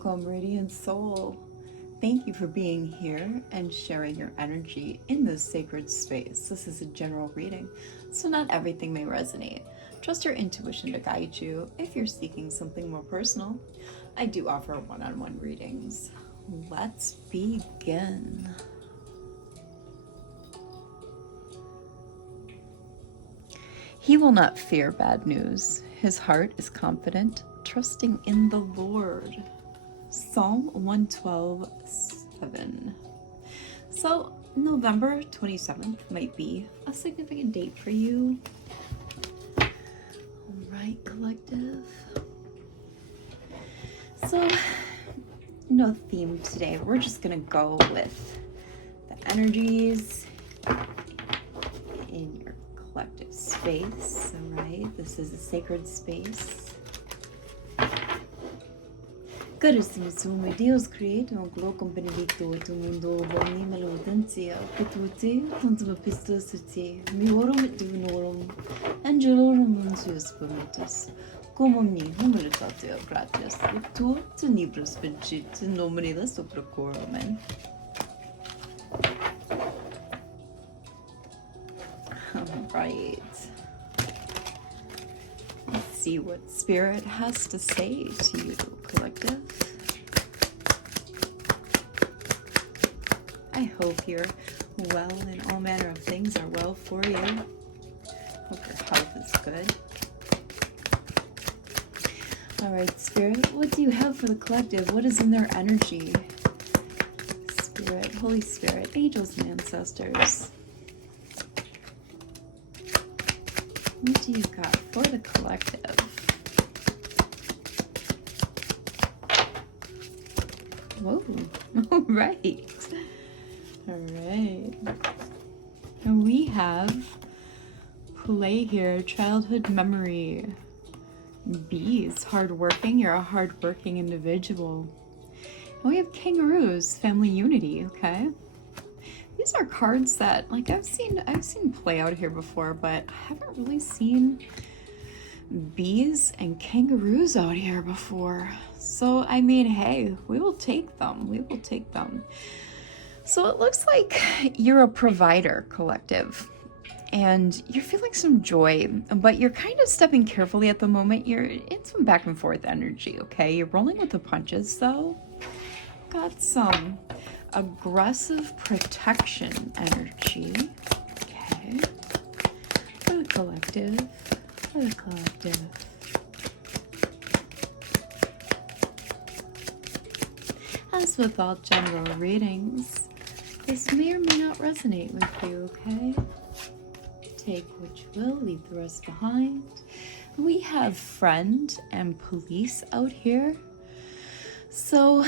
Welcome, Radiant Soul. Thank you for being here and sharing your energy in this sacred space. This is a general reading, so not everything may resonate. Trust your intuition to guide you if you're seeking something more personal. I do offer one-on-one readings. Let's begin. He will not fear bad news. His heart is confident, trusting in the Lord. Psalm 112:7. So November 27th might be a significant date for you. All right, collective. So no theme today. We're just gonna go with the energies in your collective space. All right, this is a sacred space. Carissimo Deus Creator, Glocum Benedicto, tu mundo, boni melodentia, petute, contum epistosity, miorum et divinorum, angelorum nuncius prometus, cum omni humilitatio gratias, victor, tenebras vincit, nomine lesto procuro, amen. Alright. Let's see what Spirit has to say to you, collective. I hope you're well and all manner of things are well for you. Hope your health is good. Alright, Spirit, what do you have for the collective? What is in their energy? Spirit, Holy Spirit, angels and ancestors. What do you got for the collective? Whoa, all right. All right. And we have play here, childhood memory. Bees, hardworking. You're a hardworking individual. And we have kangaroos, family unity, okay? These are cards that, like, I've seen play out here before, but I haven't really seen bees and kangaroos out here before. So, I mean, hey, we will take them. We will take them. So it looks like you're a provider, collective, and you're feeling some joy, but you're kind of stepping carefully at the moment. You're in some back and forth energy, okay? You're rolling with the punches, though. Got some aggressive protection energy. Okay. For the collective. For the collective. As with all general readings, this may or may not resonate with you, okay? Take what you will, leave the rest behind. We have friend and police out here. So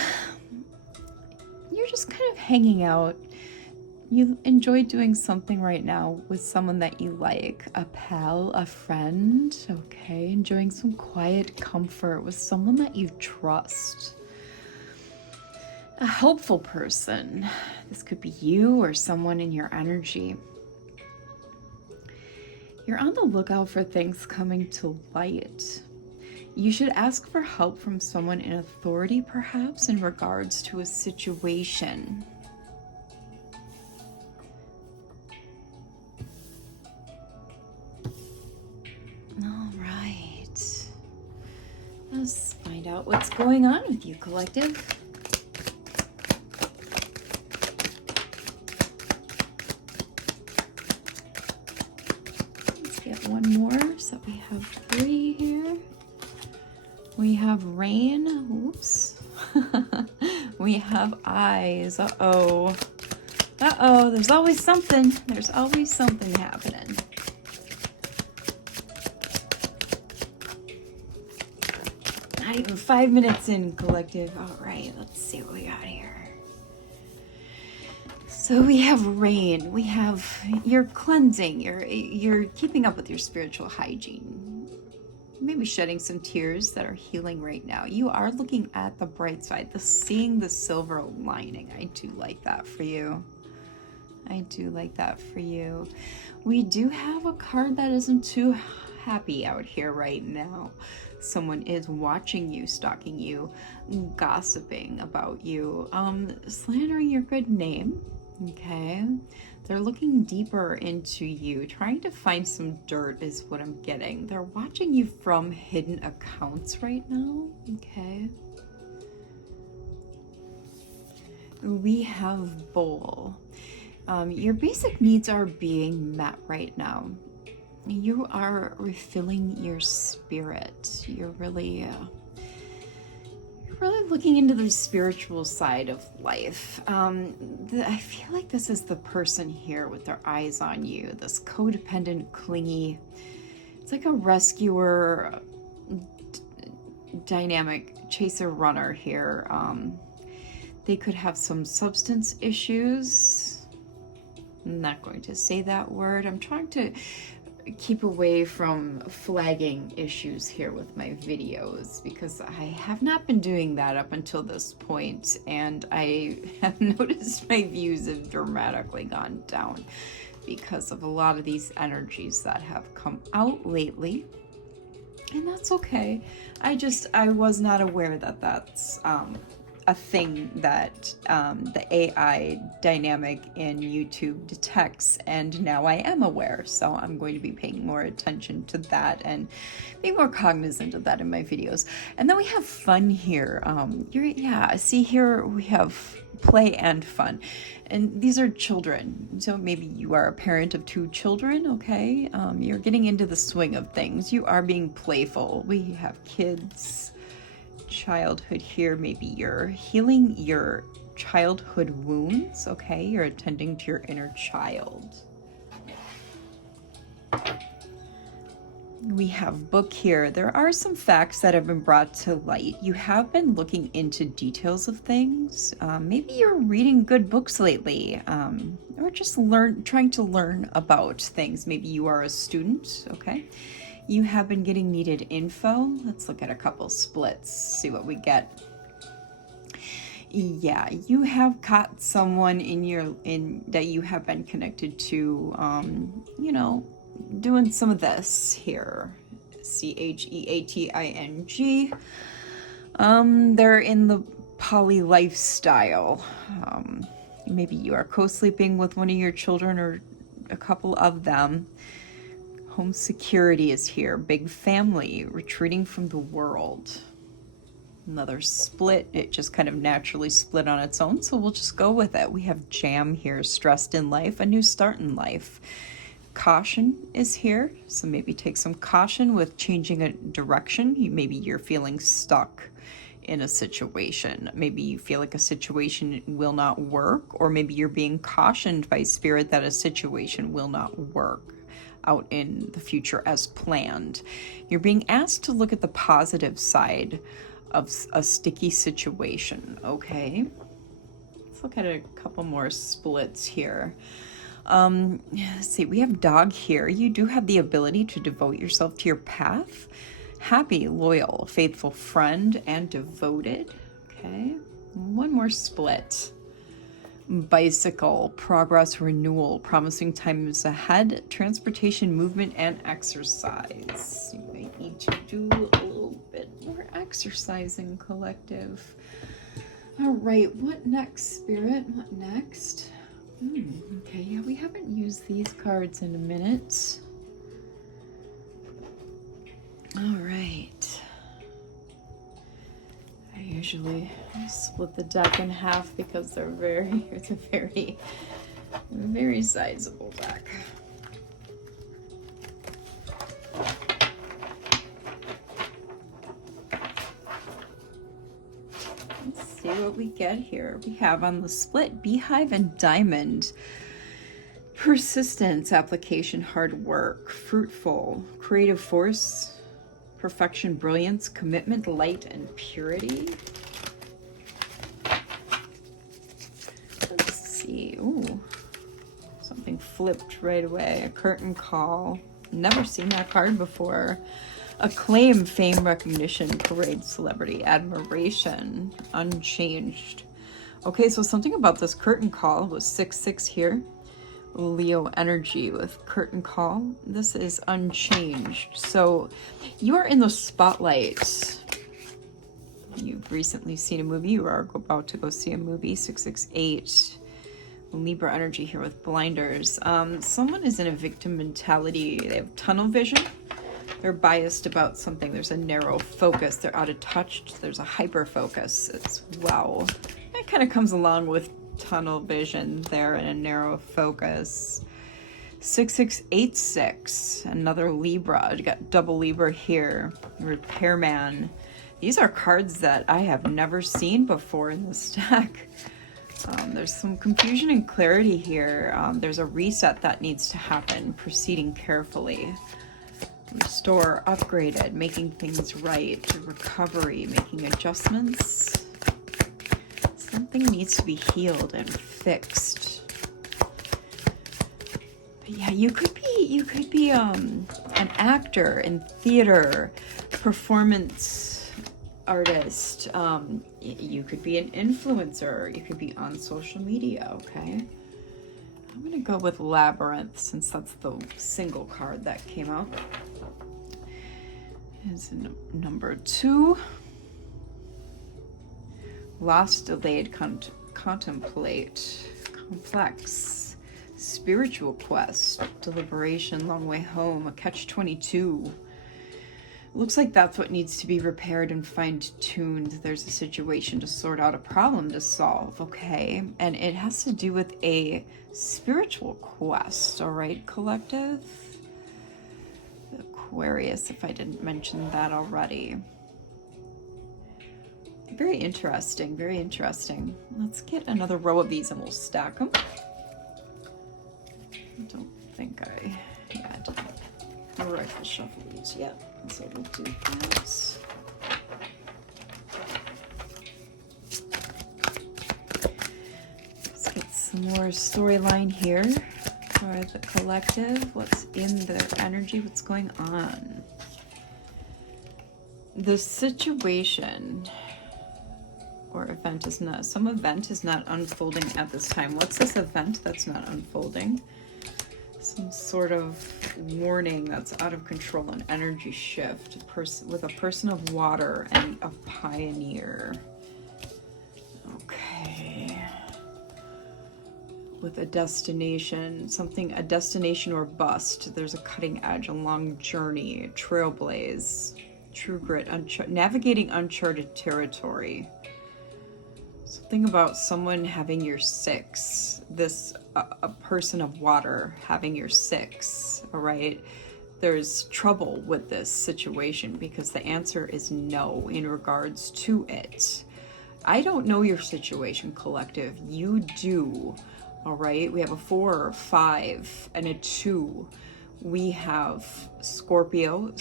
you're just kind of hanging out. You enjoy doing something right now with someone that you like, a pal, a friend, okay? Enjoying some quiet comfort with someone that you trust. A helpful person. This could be you or someone in your energy. You're on the lookout for things coming to light. You should ask for help from someone in authority, perhaps, in regards to a situation. All right. Let's find out what's going on with you, collective. Let's get one more. So we have 3 here. We have rain. Oops. We have eyes. Uh-oh. Uh-oh. There's always something. There's always something happening. Not even 5 minutes in, collective. All right. Let's see what we got here. So we have rain. We have you're cleansing. You're keeping up with your spiritual hygiene. Maybe shedding some tears that are healing right now. You are looking at the bright side, seeing the silver lining. I do like that for you. I do like that for you. We do have a card that isn't too happy out here right now. Someone is watching you, stalking you, gossiping about you, slandering your good name, okay? They're looking deeper into you, trying to find some dirt is what I'm getting. They're watching you from hidden accounts right now, okay? We have bowl. Your basic needs are being met right now. You are refilling your spirit. You're really looking into the spiritual side of life. I feel like this is the person here with their eyes on you, this codependent, clingy. It's like a rescuer, dynamic chaser runner here. They could have some substance issues. I'm not going to say that word. I'm trying to keep away from flagging issues here with my videos because I have not been doing that up until this point, and I have noticed my views have dramatically gone down because of a lot of these energies that have come out lately, and that's okay. I was not aware that that's a thing that the AI dynamic in YouTube detects, and now I am aware, so I'm going to be paying more attention to that and being more cognizant of that in my videos. And then we have fun here. See here we have play and fun, and these are children, so maybe you are a parent of 2 children, okay? You're getting into the swing of things. You are being playful. We have kids, childhood here. Maybe you're healing your childhood wounds, okay? You're attending to your inner child. We have book here. There are some facts that have been brought to light. You have been looking into details of things. Maybe you're reading good books lately, or just trying to learn about things. Maybe you are a student, okay? You have been getting needed info. Let's look at a couple splits, see what we get. Yeah, you have caught someone that you have been connected to, doing some of this here. CHEATING. They're in the poly lifestyle. Maybe you are co-sleeping with one of your children or a couple of them. Home security is here. Big family, retreating from the world. Another split. It just kind of naturally split on its own, so we'll just go with it. We have jam here. Stressed in life, a new start in life. Caution is here, so maybe take some caution with changing a direction. Maybe you're feeling stuck in a situation. Maybe you feel like a situation will not work, or maybe you're being cautioned by spirit that a situation will not work out in the future as planned. You're being asked to look at the positive side of a sticky situation, okay? Let's look at a couple more splits here. Let's see, we have dog here. You do have the ability to devote yourself to your path. Happy, loyal, faithful friend, and devoted, okay? One more split. Bicycle, progress, renewal, promising times ahead, transportation, movement, and exercise. You might need to do a little bit more exercising, collective. All right, what next, Spirit? What next? Okay, yeah, we haven't used these cards in a minute. All right. I usually split the deck in half because it's a very sizable deck. Let's see what we get here. We have on the split beehive and diamond. Persistence, application, hard work, fruitful, creative force, perfection, brilliance, commitment, light, and purity. Let's see. Ooh, something flipped right away. A curtain call. Never seen that card before. Acclaim, fame, recognition, parade, celebrity, admiration, unchanged. Okay, so something about this curtain call was 6-6 here. Leo energy with curtain call. This is unchanged. So you are in the spotlight. You've recently seen a movie. You are about to go see a movie. 668. Libra energy here with blinders. Someone is in a victim mentality. They have tunnel vision. They're biased about something. There's a narrow focus. They're out of touch. There's a hyper focus. It's wow. That kind of comes along with tunnel vision there and a narrow focus. 6686, another Libra. You got double Libra here. Repairman. These are cards that I have never seen before in this deck. There's some confusion and clarity here. There's a reset that needs to happen. Proceeding carefully. Restore, upgraded, making things right. Recovery, making adjustments. Something needs to be healed and fixed. But yeah, you could be an actor in theater, performance artist. You could be an influencer. You could be on social media, okay? I'm gonna go with Labyrinth since that's the single card that came out. Is number 2. Lost, delayed, contemplate, complex, spiritual quest, deliberation, long way home, a catch-22. Looks like that's what needs to be repaired and fine-tuned. There's a situation to sort out, a problem to solve, okay? And it has to do with a spiritual quest, all right, collective? Aquarius, if I didn't mention that already. Very interesting, very interesting. Let's get another row of these and we'll stack them. I don't think I didn't rifle shuffle these yet, so we'll do that. Let's get some more storyline here for the collective. What's in their energy? What's going on? The situation or event is not, some event is not unfolding at this time. What's this event that's not unfolding? Some sort of warning that's out of control, an energy shift, with a person of water and a pioneer. Okay. With a destination, a destination or bust. There's a cutting edge, a long journey, trailblaze, true grit, navigating uncharted territory. Something about someone having your 6, a person of water having your 6, all right? There's trouble with this situation because the answer is no in regards to it. I don't know your situation, collective. You do, all right? We have a 4, 5, and a 2. We have Scorpio,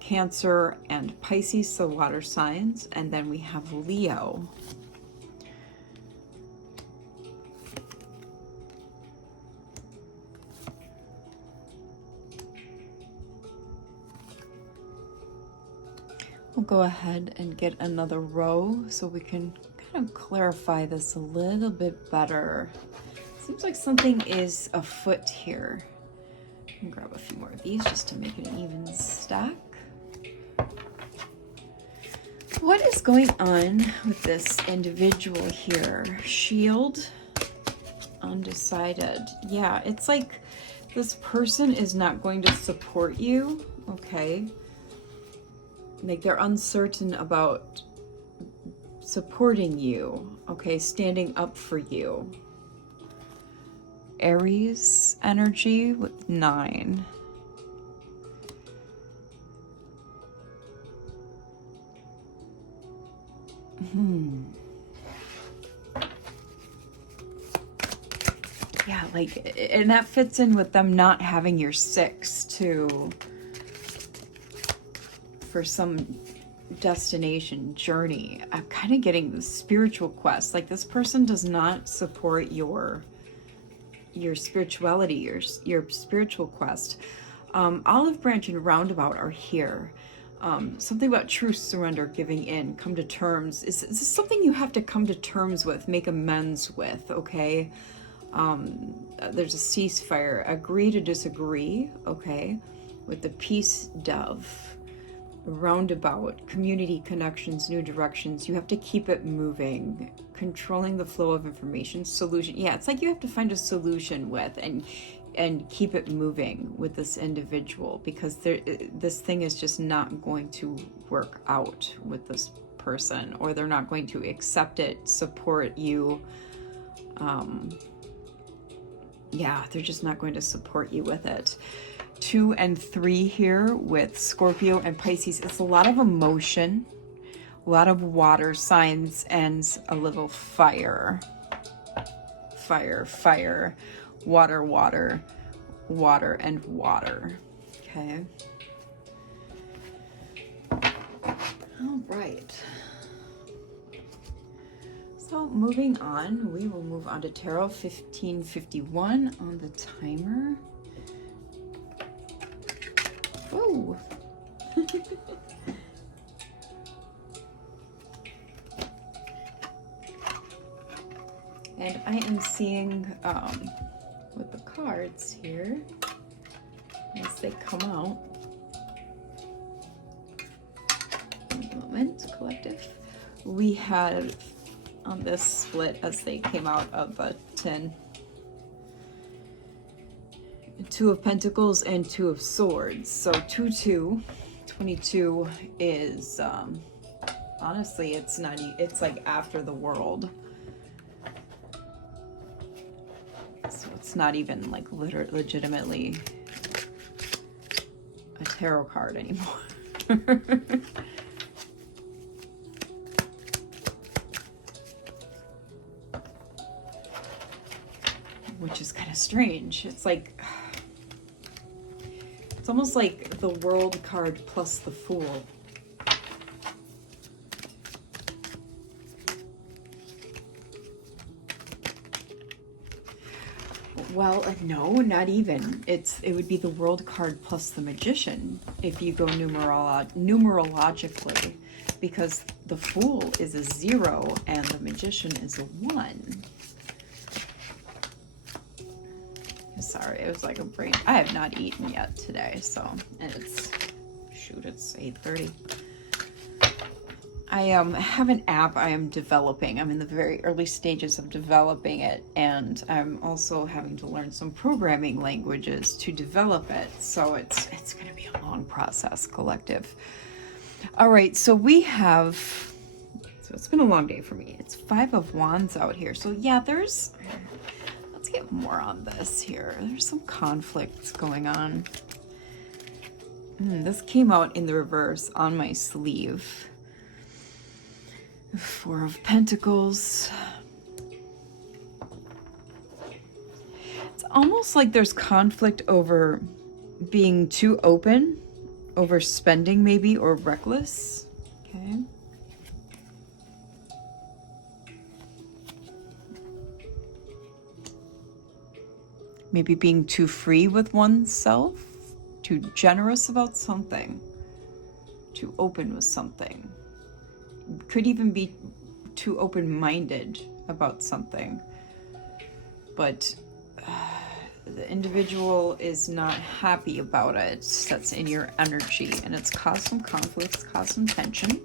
Cancer, and Pisces, the water signs, and then we have Leo. We'll go ahead and get another row so we can kind of clarify this a little bit better. Seems like something is afoot here. I can grab a few more of these just to make it an even stack. What is going on with this individual here? Shield, undecided. Yeah, it's like this person is not going to support you, okay? Like they're uncertain about supporting you, okay? Standing up for you. Aries energy with 9. Yeah, like, and that fits in with them not having your 6 too, for some destination journey. I'm kind of getting the spiritual quest. Like this person does not support your spirituality, your spiritual quest. Olive branch and roundabout are here. Something about truth, surrender, giving in, come to terms. Is this something you have to come to terms with, make amends with, okay? There's a ceasefire. Agree to disagree, okay? With the peace dove. Roundabout. Community connections, new directions. You have to keep it moving. Controlling the flow of information. Solution. Yeah, it's like you have to find a solution with and keep it moving with this individual, because this thing is just not going to work out with this person, or they're not going to accept it, support you. Yeah, they're just not going to support you with it. 2 and 3 here with Scorpio and Pisces. It's a lot of emotion, a lot of water signs, and a little fire. Fire, fire, water, water, water, and water. Okay. All right. So moving on, we will move on to Tarot 1551 on the timer. Oh. And I am seeing with the cards here, as they come out. One moment, collective. We had on this split as they came out of the tin, 2 of Pentacles and 2 of Swords. So 2-2, 22 is honestly, it's not. It's like after the world. So it's not even like legitimately a tarot card anymore. Which is kind of strange. It's like, it's almost like the World card plus the Fool. Well, no, not even. It would be the World card plus the Magician if you go numerologically, because the Fool is a 0 and the Magician is a 1. Sorry, it was like a brain. I have not eaten yet today, so, and it's 8:30. I have an app I am developing. I'm in the very early stages of developing it, and I'm also having to learn some programming languages to develop it. So it's going to be a long process, collective. All right, so we have, so it's been a long day for me. It's 5 of Wands out here. So yeah, let's get more on this here. There's some conflicts going on. This came out in the reverse on my sleeve. 4 of Pentacles. It's almost like there's conflict over being too open, overspending maybe, or reckless. Okay. Maybe being too free with oneself, too generous about something, too open with something. Could even be too open-minded about something. But the individual is not happy about it. That's in your energy, and it's caused some conflicts, caused some tension.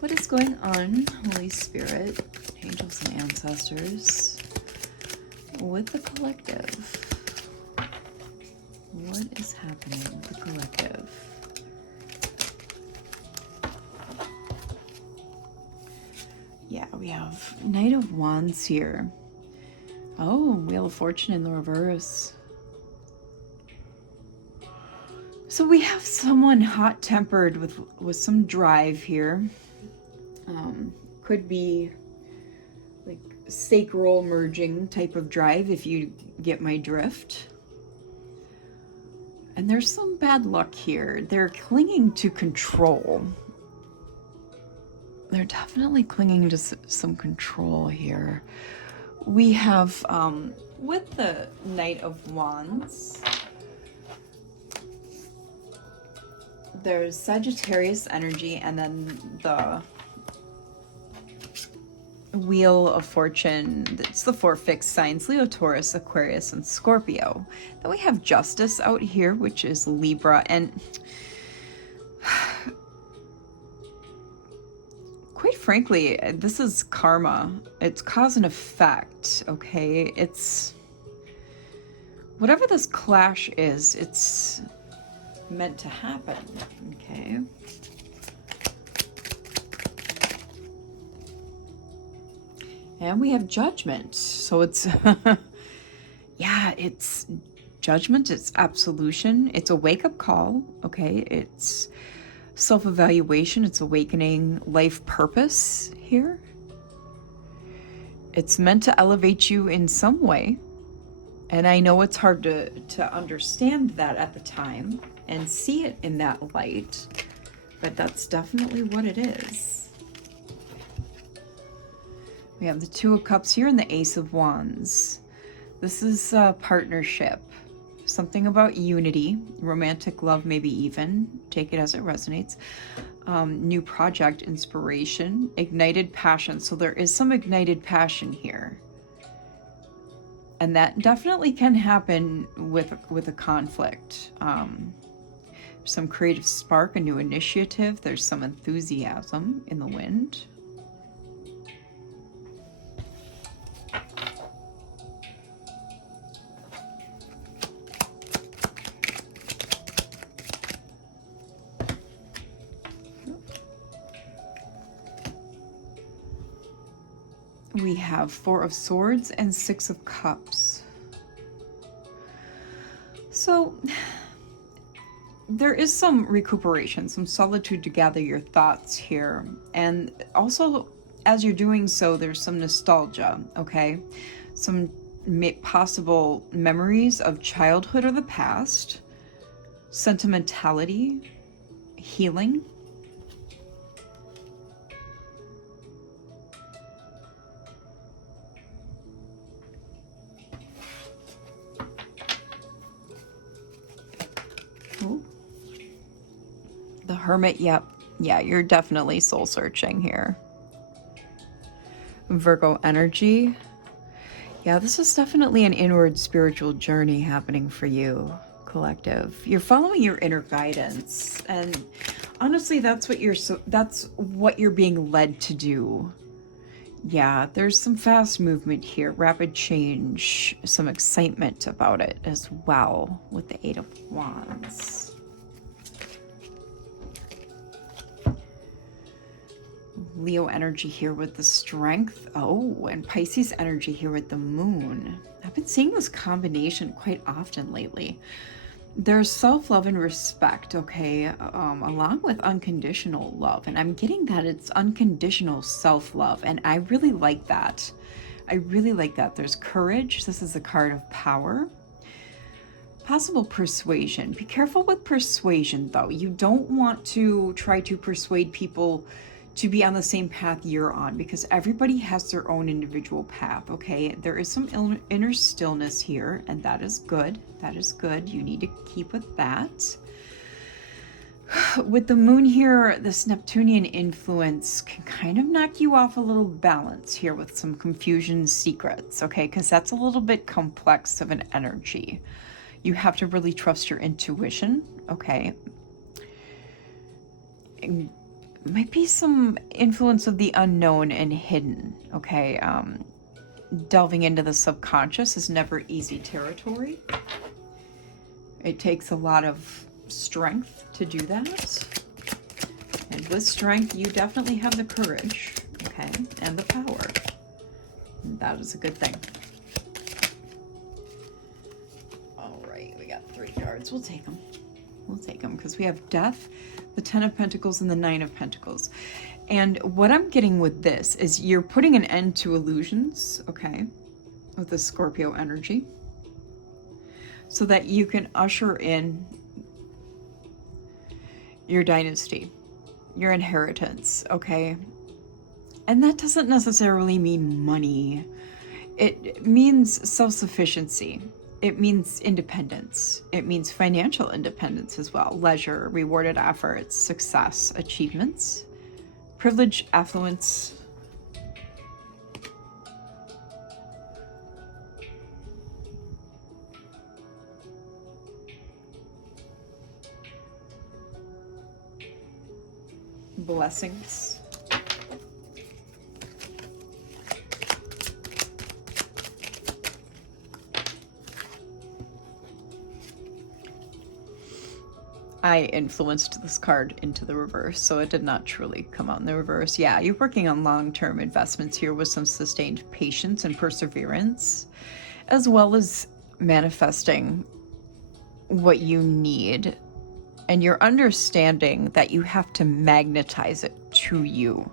What is going on, Holy Spirit, angels and ancestors, with the collective? What is happening with the collective? Yeah, we have Knight of Wands here. Oh, Wheel of Fortune in the reverse. So we have someone hot-tempered with some drive here. Could be like sacral merging type of drive, if you get my drift. And there's some bad luck here. They're clinging to control. They're definitely clinging to some control here. We have, with the Knight of Wands, there's Sagittarius energy, and then the Wheel of Fortune. It's the 4 fixed signs: Leo, Taurus, Aquarius, and Scorpio. Then we have Justice out here, which is Libra. And quite frankly, this is karma. It's cause and effect, okay? It's whatever this clash is, it's meant to happen, okay? And we have Judgment. So it's, yeah, it's judgment, it's absolution, it's a wake-up call, okay? It's self-evaluation, it's awakening life purpose here. It's meant to elevate you in some way. And I know it's hard to understand that at the time and see it in that light, but that's definitely what it is. We have the 2 of Cups here and the Ace of Wands. This is a partnership. Something about unity, romantic love, maybe even. Take it as it resonates. New project, inspiration, ignited passion. So there is some ignited passion here. And that definitely can happen with a conflict. Some creative spark, a new initiative. There's some enthusiasm in the wind. We have 4 of Swords and 6 of Cups. So there is some recuperation, some solitude to gather your thoughts here. And also, as you're doing so, there's some nostalgia, okay? Some possible memories of childhood or the past, sentimentality, healing. The Hermit, yep. Yeah, you're definitely soul searching here. Virgo energy. Yeah, this is definitely an inward spiritual journey happening for you, collective. You're following your inner guidance, and honestly, that's what you're being led to do. Yeah, there's some fast movement here, rapid change, some excitement about it as well with the 8 of Wands. Leo energy here with the Strength. Oh, and Pisces energy here with the Moon. I've been seeing this combination quite often lately. There's self-love and respect, okay, along with unconditional love. And I'm getting that it's unconditional self-love, and I really like that. I really like that. There's courage. This is a card of power. Possible persuasion. Be careful with persuasion, though. You don't want to try to persuade people to be on the same path you're on, because everybody has their own individual path, okay? There is some inner stillness here, and that is good. That is good. You need to keep with that. With the Moon here, this Neptunian influence can kind of knock you off a little balance here with some confusion secrets, okay? Because that's a little bit complex of an energy. You have to really trust your intuition, okay? And might be some influence of the unknown and hidden, okay? Delving into the subconscious is never easy territory. It takes a lot of strength to do that. And with strength, you definitely have the courage, okay? And the power. And that is a good thing. All right, we got 3 cards. We'll take them. We'll take them because we have Death, the 10 of Pentacles, and the 9 of Pentacles. And what I'm getting with this is you're putting an end to illusions, okay, with the Scorpio energy, so that you can usher in your dynasty, your inheritance, okay? And that doesn't necessarily mean money. It means self-sufficiency. It means independence. It means financial independence as well. Leisure, rewarded efforts, success, achievements, privilege, affluence. blessings. I influenced this card into the reverse, so it did not truly come out in the reverse. Yeah, you're working on long-term investments here with some sustained patience and perseverance, as well as manifesting what you need. And you're understanding that you have to magnetize it to you.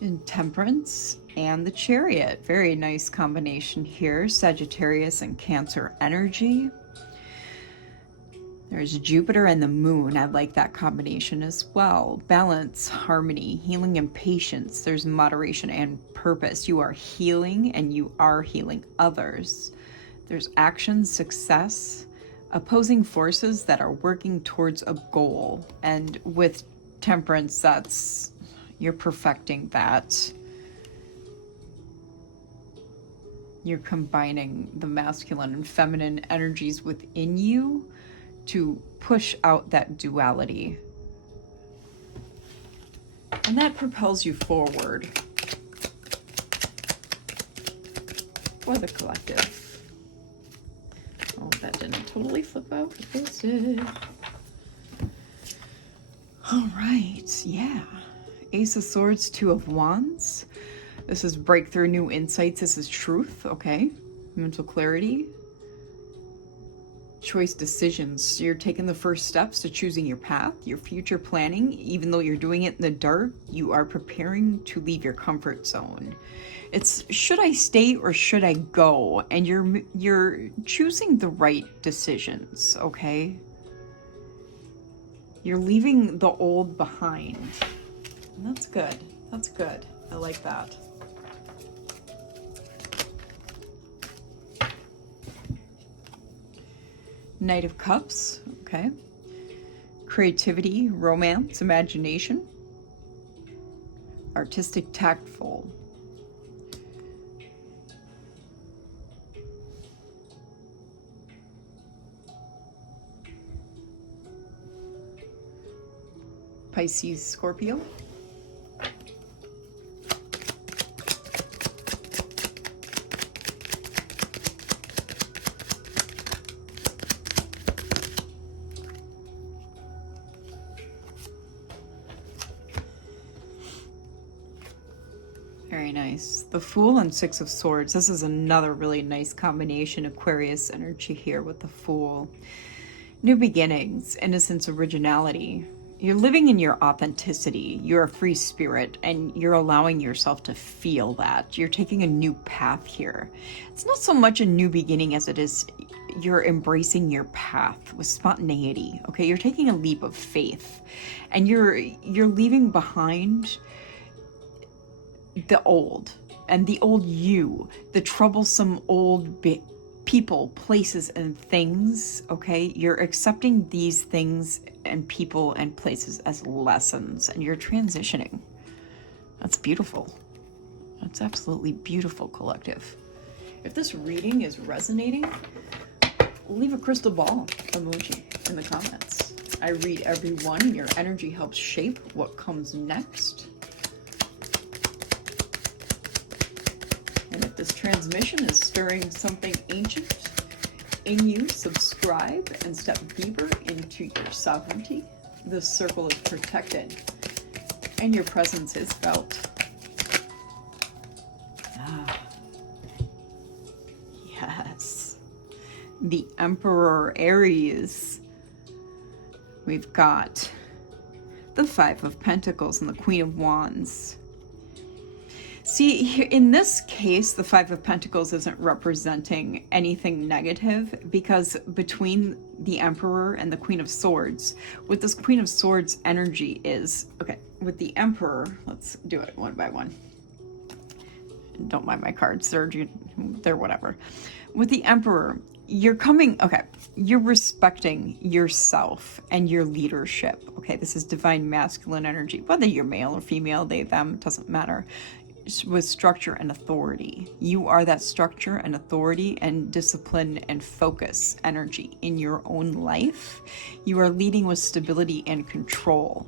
In Temperance and the Chariot. Very nice combination here. Sagittarius and Cancer energy. There's Jupiter and the Moon. I like that combination as well. Balance, harmony, healing, and patience. There's moderation and purpose. You are healing and you are healing others. There's action, success, opposing forces that are working towards a goal. And with Temperance, that's... you're perfecting that. You're combining the masculine and feminine energies within you to push out that duality. And that propels you forward for the collective. Oh, that didn't totally flip out, is it? All right, yeah. Ace of Swords, Two of Wands. This is breakthrough, new insights. This is truth, okay? Mental clarity. Choice decisions. You're taking the first steps to choosing your path, your future planning. Even though you're doing it in the dark, you are preparing to leave your comfort zone. It's, should I stay or should I go? And you're choosing the right decisions, okay? You're leaving the old behind. And that's good. That's good. I like that. Knight of Cups, okay. Creativity, romance, imagination. Artistic, tactful. Pisces, Scorpio. Very nice. The Fool and Six of Swords. This is another really nice combination. Aquarius energy here with the Fool. New beginnings, innocence, originality. You're living in your authenticity. You're a free spirit and you're allowing yourself to feel that. You're taking a new path here. It's not so much a new beginning as it is you're embracing your path with spontaneity. Okay, you're taking a leap of faith and you're leaving behind the old and the old you, the troublesome old people, places, and things, okay? You're accepting these things and people and places as lessons and you're transitioning. That's beautiful. That's absolutely beautiful, collective. If this reading is resonating, leave a crystal ball emoji in the comments. I read every one. Your energy helps shape what comes next. And if this transmission is stirring something ancient in you, subscribe and step deeper into your sovereignty. This circle is protected and your presence is felt. Ah, yes. The Emperor Aries. We've got the Five of Pentacles and the Queen of Wands. See, in this case, the Five of Pentacles isn't representing anything negative because between the Emperor and the Queen of Swords, what this Queen of Swords energy is, okay, with the Emperor, let's do it one by one. Don't mind my cards, they're whatever. With the Emperor, you're coming, okay, you're respecting yourself and your leadership, okay? This is divine masculine energy, whether you're male or female, they, them, doesn't matter. with structure and authority. You are that structure and authority and discipline and focus energy in your own life. You are leading with stability and control.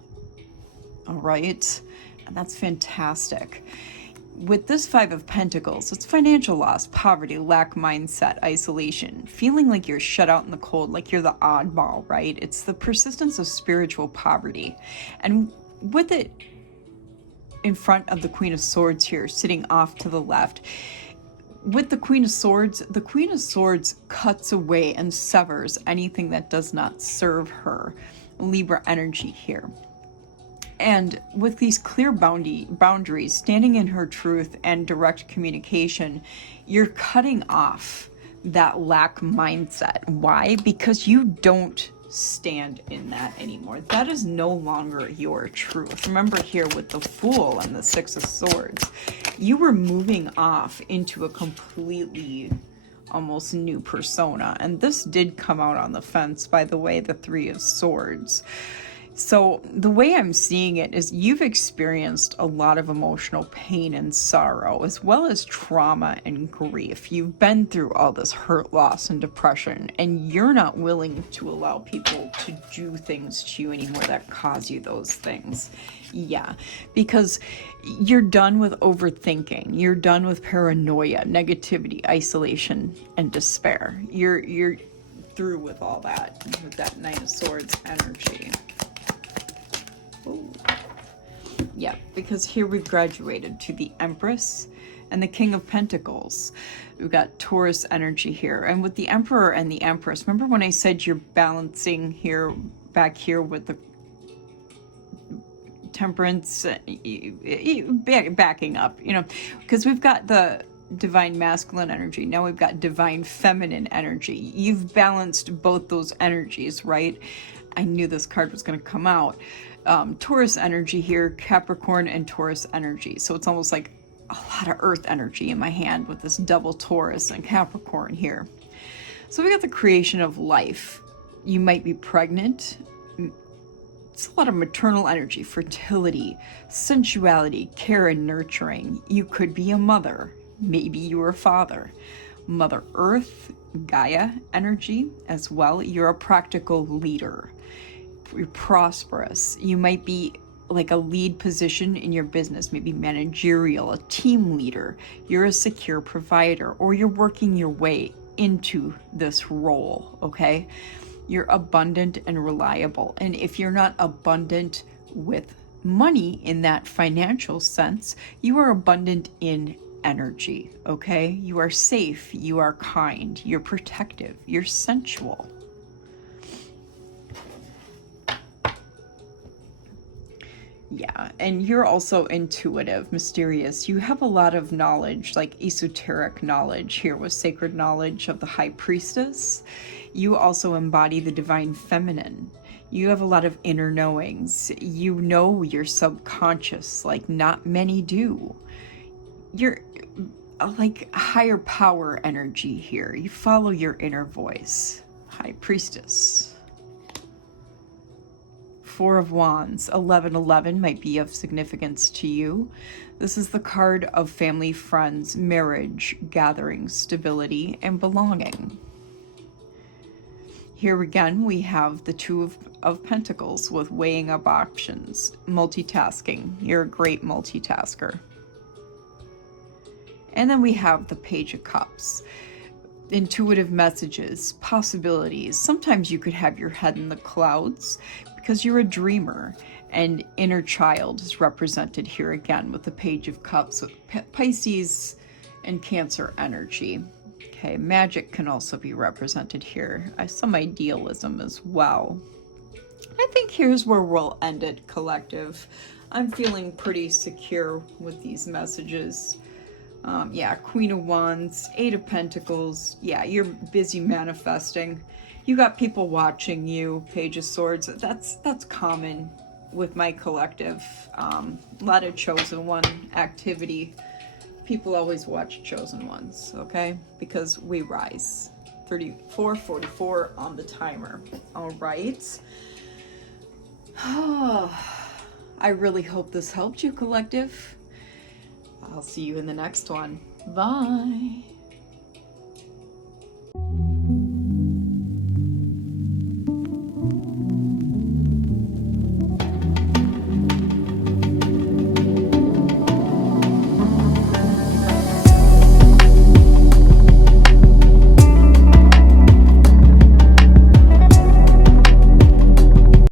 All right? And that's fantastic. With this Five of Pentacles, it's financial loss, poverty, lack mindset, isolation, feeling like you're shut out in the cold, like you're the oddball, right? It's the persistence of spiritual poverty. And with it in front of the Queen of Swords here, sitting off to the left, with the Queen of Swords cuts away and severs anything that does not serve her. Libra energy here. And with these clear boundaries, standing in her truth and direct communication, you're cutting off that lack mindset. Why? Because you don't stand in that anymore. That is no longer your truth. Remember here with the Fool and the Six of Swords, you were moving off into a completely almost new persona. And this did come out on the fence, by the way, the Three of Swords. So the way I'm seeing it is you've experienced a lot of emotional pain and sorrow, as well as trauma and grief. You've been through all this hurt, loss, and depression, and you're not willing to allow people to do things to you anymore that cause you those things. Yeah, because you're done with overthinking. You're done with paranoia, negativity, isolation, and despair. You're through with all that, with that Knight of Swords energy. Ooh. Yeah, because here we've graduated to the Empress and the King of Pentacles. We've got Taurus energy here. And with the Emperor and the Empress, remember when I said you're balancing here, back here with the Temperance, backing up, you know, because we've got the divine masculine energy. Now we've got divine feminine energy. You've balanced both those energies, right? I knew this card was going to come out. Taurus energy here, Capricorn and Taurus energy. So it's almost like a lot of earth energy in my hand with this double Taurus and Capricorn here. So we got the creation of life. You might be pregnant. It's a lot of maternal energy, fertility, sensuality, care and nurturing. You could be a mother. Maybe you're a father. Mother Earth, Gaia energy as well. You're a practical leader. You're prosperous. You might be like a lead position in your business, maybe managerial, a team leader. You're a secure provider, or you're working your way into this role, okay? You're abundant and reliable. And if you're not abundant with money in that financial sense, you are abundant in energy, okay? You are safe, you are kind, you're protective, you're sensual. Yeah, and you're also intuitive, mysterious. You have a lot of knowledge, like esoteric knowledge here with sacred knowledge of the High Priestess. You also embody the divine feminine. You have a lot of inner knowings. You know your subconscious, like not many do. You're like higher power energy here. You follow your inner voice. High Priestess. Four of Wands, 1111 might be of significance to you. This is the card of family, friends, marriage, gathering, stability, and belonging. Here again, we have the Two of Pentacles with weighing up options, multitasking. You're a great multitasker. And then we have the Page of Cups. Intuitive messages, possibilities. Sometimes you could have your head in the clouds because you're a dreamer, and inner child is represented here again with the Page of Cups with Pisces and Cancer energy. Okay, magic can also be represented here. Some idealism as well. I think here's where we'll end it, collective. I'm feeling pretty secure with these messages. Yeah, Queen of Wands, Eight of Pentacles. Yeah, you're busy manifesting. You got people watching you. Page of Swords. That's common with my collective. A lot of chosen one activity. People always watch chosen ones, okay? Because we rise. 34:44 on the timer. All right. I really hope this helped you, collective. I'll see you in the next one. Bye.